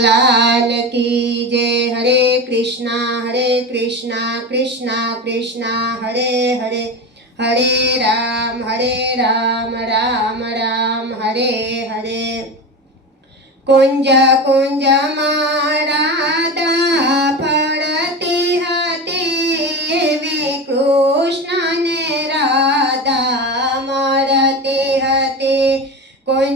लाल की जय। हरे कृष्णा हरे कृष्णा कृष्णा कृष्णा, हरे हरे। हरे राम हरे राम राम राम, हरे हरे। कुंज कुंज माराधा फरति हति एवे कृष्ण ने राधा मरति हती कुञ्ज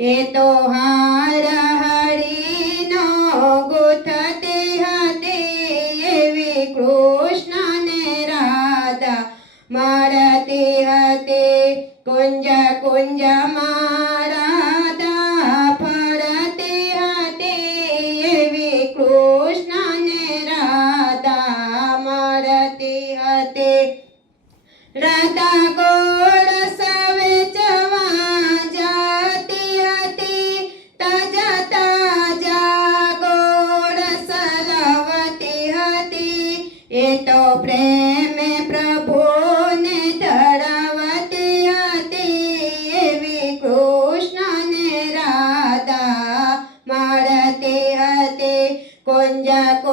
એ તો હાર હરીનો ગોથતે હતે એવી કૃષ્ણને રાધા. મારતે હતે કુંજ કુંજ મારાધા. ફરતે હતે એવી કૃષ્ણને રાધા. મારતે હતે રાધા ગોળ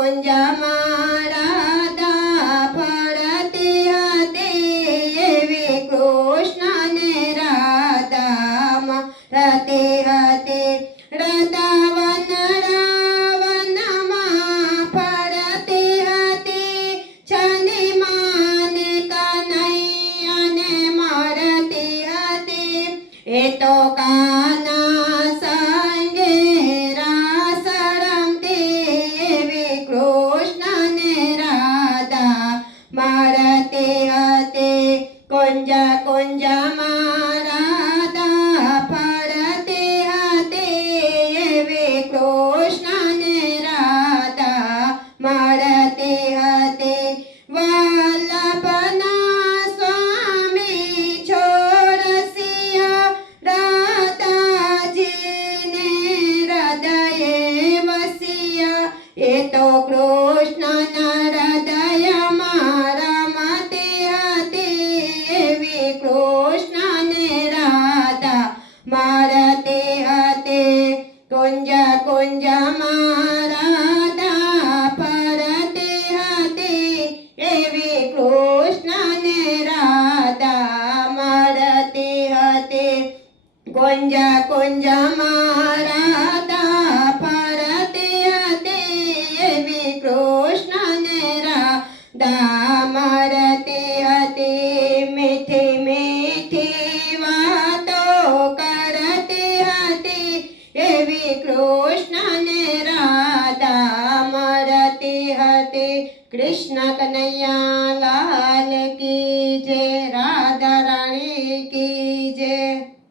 Onjama. કોંજ કોંજ મારા દા પરતે હતે વે કૃષ્ણ રાધા મરતે હતે વલ્લભના સ્વામી છોડ સિંહ રાધાજીને હૃદયે વસિયા. એ તો કૃષ્ણ कुंज कुंज महाराधा परदया देवी कृष्ण नेरा दामरती अति मिठी मिठी वातो करती अति देवी कृष्ण नेरा दामरती अति कृष्ण कन्हैया लाल की